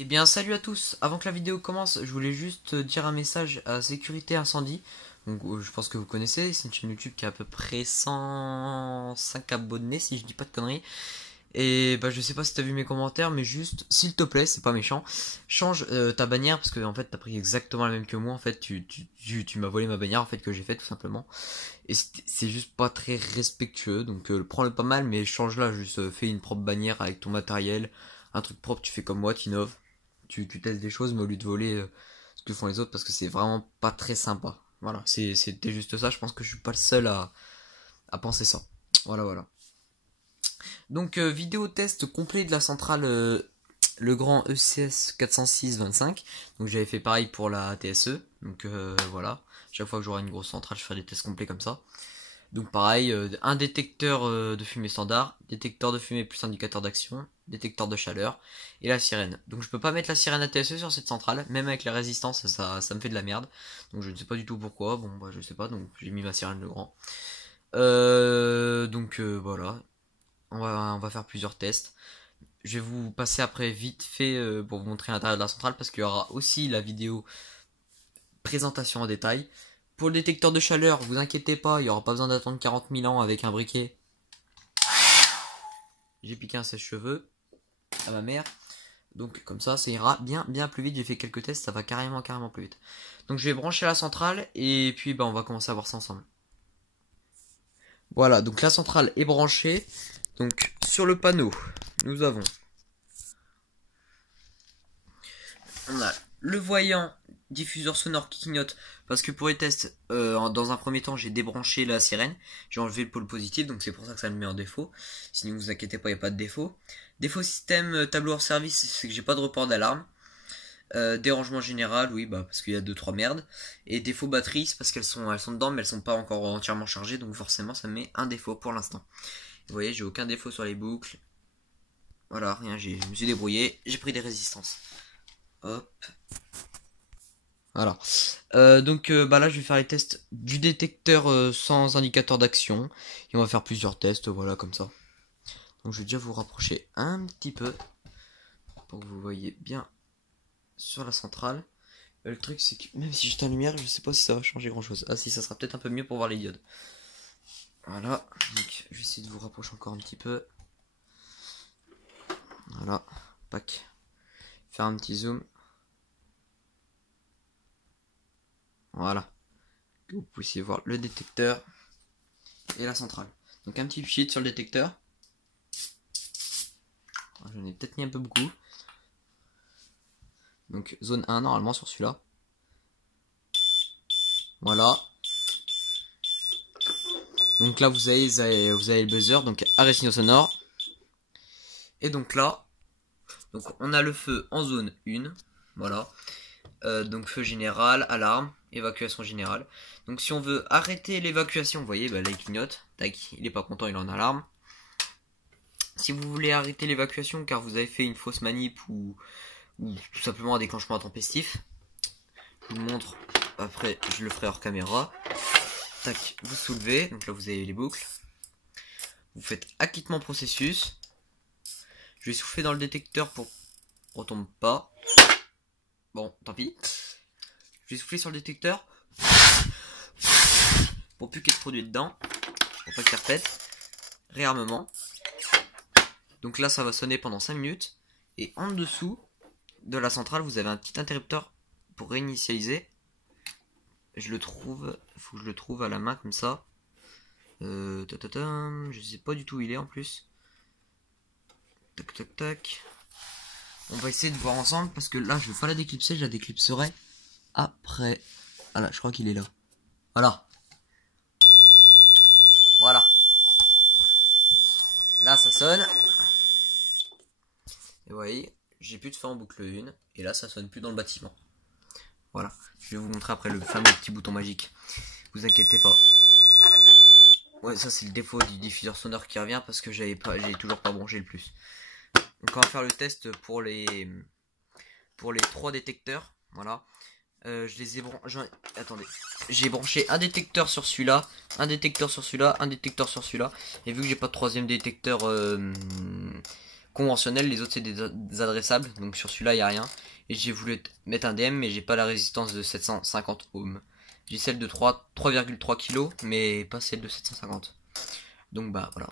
Eh bien salut à tous, avant que la vidéo commence, je voulais juste dire un message à Sécurité Incendie. Donc je pense que vous connaissez, c'est une chaîne YouTube qui a à peu près 105 abonnés si je dis pas de conneries. Et bah je sais pas si t'as vu mes commentaires, mais juste, s'il te plaît, c'est pas méchant, change ta bannière parce que en fait t'as pris exactement la même que moi, en fait tu m'as volé ma bannière en fait que j'ai fait tout simplement. Et c'est juste pas très respectueux, donc prends-le pas mal, mais change-la, juste fais une propre bannière avec ton matériel, un truc propre, tu fais comme moi, t'innoves. Tu testes des choses mais au lieu de voler ce que font les autres parce que c'est vraiment pas très sympa. Voilà, c'était juste ça, je pense que je suis pas le seul à penser ça. Voilà. Donc vidéo test complet de la centrale le grand ECS 406-25. Donc j'avais fait pareil pour la TSE. Donc voilà, chaque fois que j'aurai une grosse centrale je ferai des tests complets comme ça. Donc pareil, un détecteur de fumée standard, détecteur de fumée plus indicateur d'action, détecteur de chaleur et la sirène. Donc je peux pas mettre la sirène ATSE sur cette centrale, même avec la résistance ça me fait de la merde. Donc je ne sais pas du tout pourquoi, bon bah je sais pas, donc j'ai mis ma sirène le grand. Voilà, on va faire plusieurs tests. Je vais vous passer après vite fait pour vous montrer l'intérieur de la centrale parce qu'il y aura aussi la vidéo présentation en détail. Pour le détecteur de chaleur, vous inquiétez pas, il n'y aura pas besoin d'attendre 40 000 ans avec un briquet. J'ai piqué un sèche-cheveux à ma mère. Donc comme ça ira bien plus vite. J'ai fait quelques tests, ça va carrément plus vite. Donc je vais brancher la centrale et puis on va commencer à voir ça ensemble. Voilà, donc la centrale est branchée. Donc sur le panneau, nous avons on a le voyant diffuseur sonore qui clignote parce que pour les tests dans un premier temps j'ai débranché la sirène, j'ai enlevé le pôle positif donc c'est pour ça que ça me met en défaut. Sinon vous inquiétez pas, il n'y a pas de défaut. Défaut système tableau hors service, c'est que j'ai pas de report d'alarme. Dérangement général, oui bah parce qu'il y a 2-3 merdes. Et défaut batterie, c'est parce qu'elles sont dedans mais elles sont pas encore entièrement chargées, donc forcément ça me met un défaut pour l'instant. Vous voyez, j'ai aucun défaut sur les boucles. Voilà, rien, je me suis débrouillé, j'ai pris des résistances. Hop. Voilà. Là je vais faire les tests du détecteur sans indicateur d'action. Et on va faire plusieurs tests, voilà comme ça. Donc je vais déjà vous rapprocher un petit peu pour que vous voyez bien sur la centrale. Le truc c'est que même si j'éteins la lumière, je sais pas si ça va changer grand chose. Ah si, ça sera peut-être un peu mieux pour voir les diodes. Voilà, donc je vais essayer de vous rapprocher encore un petit peu. Voilà, pack. Faire un petit zoom. Voilà. Que vous puissiez voir le détecteur et la centrale. Donc un petit sheet sur le détecteur. J'en ai peut-être mis un peu beaucoup. Donc zone 1 normalement sur celui-là. Voilà. Donc là vous avez le buzzer, donc arrêt signaux sonore. Et donc là, donc on a le feu en zone 1. Voilà. Donc feu général, alarme, évacuation générale. Donc si on veut arrêter l'évacuation, vous voyez, là il clignote. Tac, il est pas content, il est en alarme. Si vous voulez arrêter l'évacuation car vous avez fait une fausse manip ou tout simplement un déclenchement intempestif, je vous montre, après je le ferai hors caméra. Tac, vous soulevez, donc là vous avez les boucles. Vous faites acquittement processus. Je vais souffler dans le détecteur pour qu'on retombe pas. Bon, tant pis. Je vais souffler sur le détecteur pour plus qu'il y ait de produit dedans, pour pas qu'il répète. Réarmement. Donc là ça va sonner pendant 5 minutes. Et en dessous de la centrale vous avez un petit interrupteur pour réinitialiser. Je le trouve, faut que je le trouve à la main comme ça. Je sais pas du tout où il est en plus. Tac. On va essayer de voir ensemble parce que là je vais pas la déclipser, je la déclipserai après. Voilà, je crois qu'il est là. Voilà. Là ça sonne. Et vous voyez, j'ai plus de feu en boucle 1. Et là ça sonne plus dans le bâtiment. Voilà, je vais vous montrer après le fameux petit bouton magique. Vous inquiétez pas. Ouais, ça c'est le défaut du diffuseur sonore qui revient parce que j'ai toujours pas branché le plus. Donc on va faire le test pour les 3 détecteurs. Voilà. Je les ai branchés. Attendez. J'ai branché un détecteur sur celui-là, un détecteur sur celui-là, un détecteur sur celui-là. Et vu que j'ai pas de troisième détecteur conventionnels, les autres c'est des adressables, donc sur celui-là il n'y a rien. Et j'ai voulu mettre un DM, mais j'ai pas la résistance de 750 ohms. J'ai celle de 3,3 kg, mais pas celle de 750. Donc bah voilà,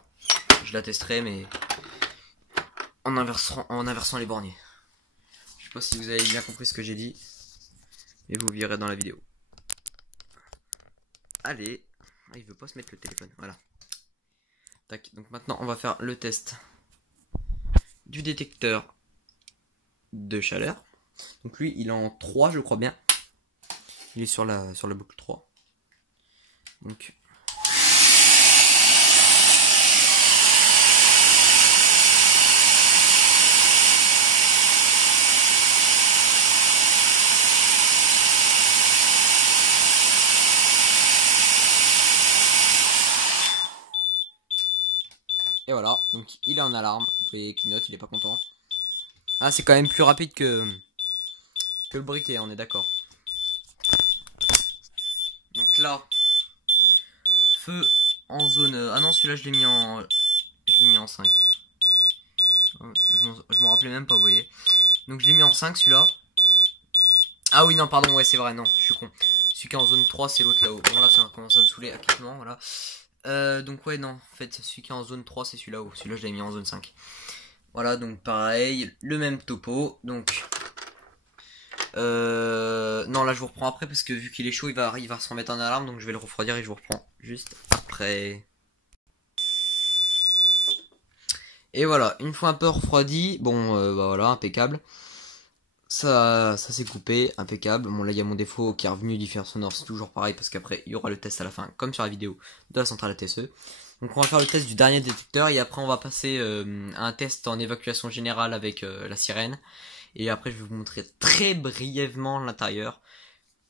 je la testerai, mais en inversant les borniers. Je sais pas si vous avez bien compris ce que j'ai dit, mais vous verrez dans la vidéo. Allez, il veut pas se mettre le téléphone, voilà. Tac, donc maintenant on va faire le test du détecteur de chaleur. Donc lui il est en 3 je crois bien. Il est sur la boucle 3. Donc et voilà, donc il est en alarme. Vous voyez qu'il note, il est pas content. Ah, c'est quand même plus rapide que le briquet, on est d'accord. Donc là, feu en zone. Ah non, celui-là je l'ai mis en 5. Je m'en rappelais même pas, vous voyez. Donc je l'ai mis en 5 celui-là. Ah oui, non, pardon, ouais, c'est vrai, non, je suis con. Celui qui est en zone 3, c'est l'autre là-haut. Bon, là, ça commence à me saouler, actuellement, voilà. Donc ouais, non, en fait, celui qui est en zone 3, c'est celui-là haut. Celui-là, je l'ai mis en zone 5. Voilà, donc pareil, le même topo. Donc, non, là, je vous reprends après parce que vu qu'il est chaud, il va se remettre en alarme. Donc, je vais le refroidir et je vous reprends juste après. Et voilà, une fois un peu refroidi, bon, bah voilà, impeccable. Ça s'est coupé, impeccable. Bon là il y a mon défaut qui est revenu du fer sonore, c'est toujours pareil parce qu'après il y aura le test à la fin, comme sur la vidéo de la centrale ATSE. Donc on va faire le test du dernier détecteur et après on va passer à un test en évacuation générale avec la sirène. Et après je vais vous montrer très brièvement l'intérieur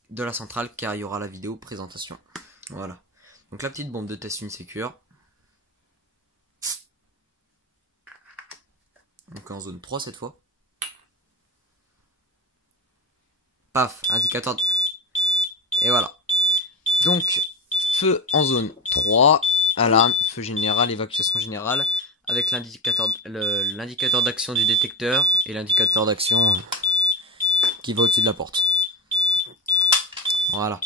de la centrale car il y aura la vidéo présentation. Voilà. Donc la petite bombe de test Unisecure. Donc en zone 3 cette fois. Paf, indicateur. Et voilà. Donc, feu en zone 3, alarme, feu général, évacuation générale, avec l'indicateur d'action du détecteur et l'indicateur d'action qui va au-dessus de la porte. Voilà.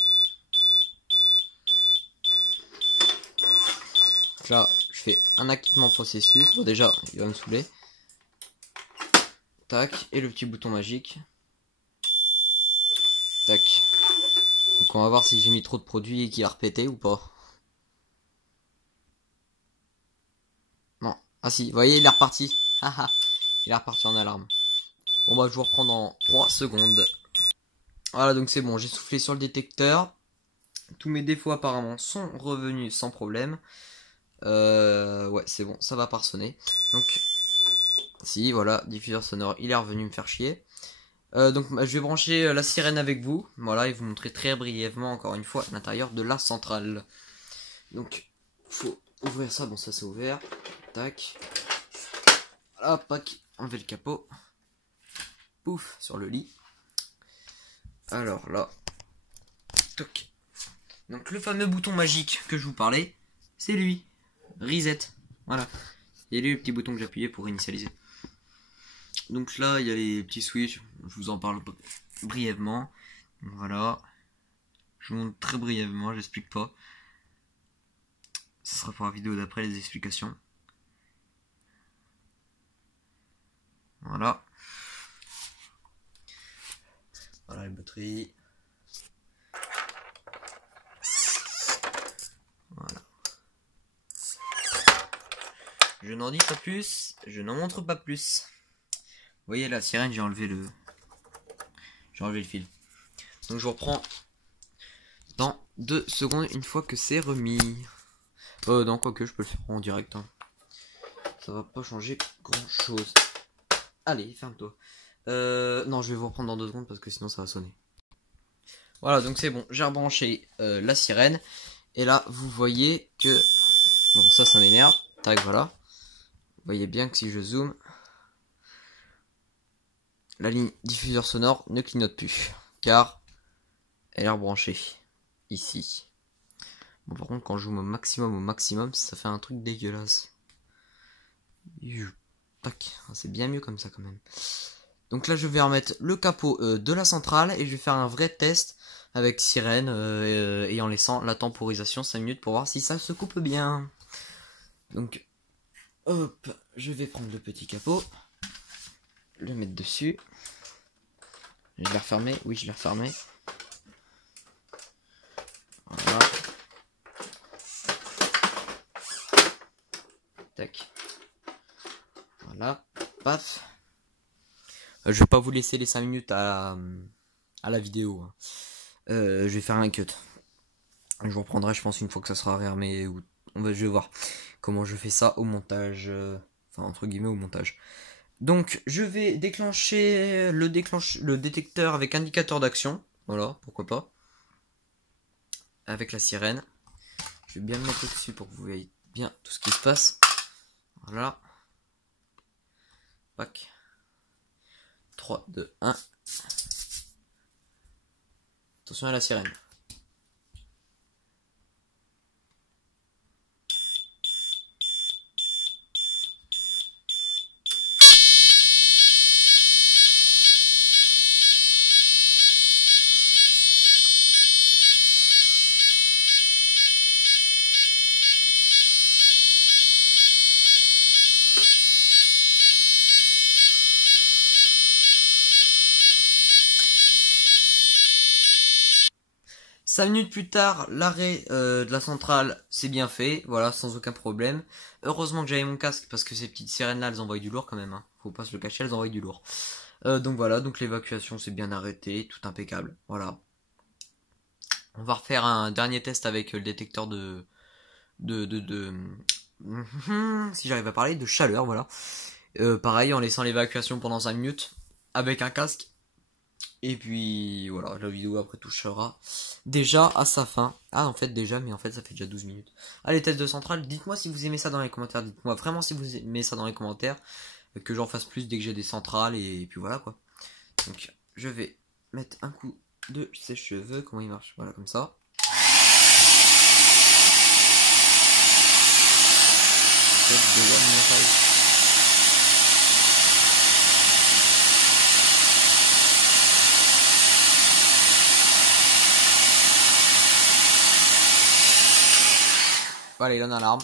Donc là, je fais un acquittement processus. Bon, déjà, il va me saouler. Tac, et le petit bouton magique. Tac. Donc on va voir si j'ai mis trop de produits et qu'il a repété ou pas. Non. Ah si, vous voyez, il est reparti. Haha. Il est reparti en alarme. Bon bah je vous reprends dans 3 secondes. Voilà, donc c'est bon, j'ai soufflé sur le détecteur. Tous mes défauts apparemment sont revenus sans problème. Ouais, c'est bon, ça va pas sonner. Donc, si, voilà, diffuseur sonore, il est revenu me faire chier. Donc je vais brancher la sirène avec vous. Voilà, et vous montrer très brièvement, encore une fois, l'intérieur de la centrale. Donc, faut ouvrir ça. Bon, ça c'est ouvert. Tac. Hop, tac. Enlever le capot. Pouf, sur le lit. Alors là. Toc. Donc le fameux bouton magique que je vous parlais, c'est lui. Reset. Voilà. Et lui, le petit bouton que j'appuyais pour initialiser. Donc là, il y a les petits switches. Je vous en parle brièvement. Voilà. Je vous montre très brièvement, j'explique pas. Ce sera pour la vidéo d'après les explications. Voilà. Voilà les batteries. Voilà. Je n'en dis pas plus, je n'en montre pas plus. Vous voyez la sirène, j'ai enlevé le fil. Donc je vous reprends dans 2 secondes une fois que c'est remis. Non, quoique je peux le faire en direct. Hein. Ça va pas changer grand chose. Allez, ferme-toi. Non, je vais vous reprendre dans 2 secondes parce que sinon ça va sonner. Voilà, donc c'est bon. J'ai rebranché la sirène. Et là, vous voyez que... Bon, ça m'énerve. Tac, voilà. Vous voyez bien que si je zoome, la ligne diffuseur sonore ne clignote plus. Car elle est rebranchée. Ici. Bon, par contre, quand je zoome au maximum, ça fait un truc dégueulasse. Tac, c'est bien mieux comme ça quand même. Donc là je vais remettre le capot de la centrale et je vais faire un vrai test avec sirène et en laissant la temporisation 5 minutes pour voir si ça se coupe bien. Donc hop, je vais prendre le petit capot, le mettre dessus. Je l'ai refermé, oui je l'ai refermé. Voilà. Tac. Voilà, paf. Je vais pas vous laisser les 5 minutes à la vidéo. Je vais faire un cut. Je vous reprendrai, je pense, une fois que ça sera réarmé. Ou je vais voir comment je fais ça au montage. Enfin, entre guillemets, au montage. Donc, je vais déclencher le détecteur avec indicateur d'action. Voilà, pourquoi pas. Avec la sirène. Je vais bien le mettre au-dessus pour que vous voyez bien tout ce qui se passe. Voilà. Pac. 3, 2, 1. Attention à la sirène. Cinq minutes plus tard, l'arrêt de la centrale c'est bien fait, voilà, sans aucun problème. Heureusement que j'avais mon casque parce que ces petites sirènes là, elles envoient du lourd quand même, hein. Faut pas se le cacher, elles envoient du lourd. Donc voilà, donc l'évacuation c'est bien arrêté, tout impeccable, voilà. On va refaire un dernier test avec le détecteur si j'arrive à parler, de chaleur, voilà. Pareil, en laissant l'évacuation pendant 5 minutes, avec un casque. Et puis voilà, la vidéo après touchera déjà à sa fin. Ah en fait déjà, mais en fait ça fait déjà 12 minutes. Allez, test de centrale, dites-moi si vous aimez ça dans les commentaires. Dites-moi vraiment si vous aimez ça dans les commentaires. Que j'en fasse plus dès que j'ai des centrales et puis voilà quoi. Donc je vais mettre un coup de sèche-cheveux. Comment il marche? Voilà, comme ça. Voilà, il en a l'alarme.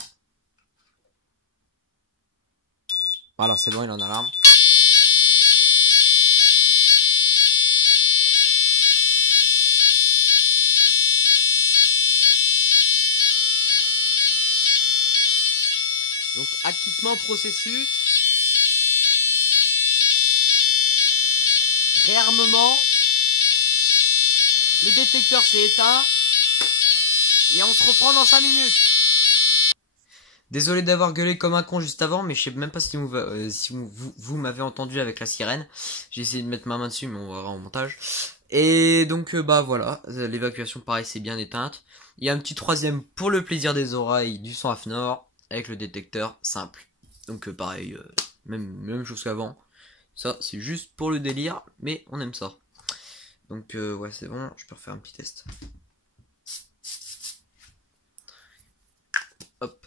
Voilà, c'est bon, il en a l'alarme. Donc, acquittement processus. Réarmement. Le détecteur s'est éteint. Et on se reprend dans 5 minutes. Désolé d'avoir gueulé comme un con juste avant, mais je sais même pas si vous m'avez entendu avec la sirène. J'ai essayé de mettre ma main dessus, mais on verra en montage. Et donc bah voilà, l'évacuation pareil c'est bien éteinte. Il y a un petit troisième pour le plaisir des oreilles du son AFNOR avec le détecteur simple. Donc pareil, même chose qu'avant. Ça c'est juste pour le délire, mais on aime ça. Donc ouais c'est bon, je peux refaire un petit test. Hop.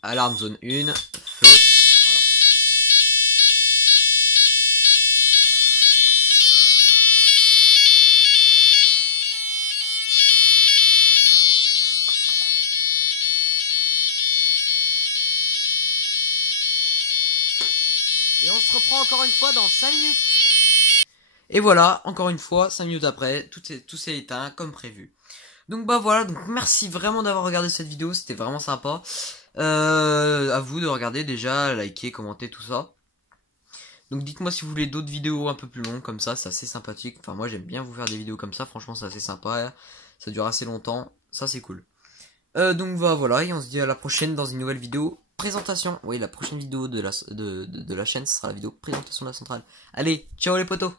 Alarme zone 1, feu, voilà. Et on se reprend encore une fois dans 5 minutes. Et voilà, encore une fois, 5 minutes après, tout s'est éteint comme prévu. Donc bah voilà, donc merci vraiment d'avoir regardé cette vidéo, c'était vraiment sympa. À vous de regarder déjà, liker, commenter, tout ça. Donc dites-moi si vous voulez d'autres vidéos un peu plus longues comme ça, c'est assez sympathique. Enfin moi j'aime bien vous faire des vidéos comme ça, franchement c'est assez sympa. Ça dure assez longtemps, ça c'est cool. Donc bah voilà, et on se dit à la prochaine dans une nouvelle vidéo présentation. Oui, la prochaine vidéo de la chaîne, ce sera la vidéo présentation de la centrale. Allez, ciao les potos!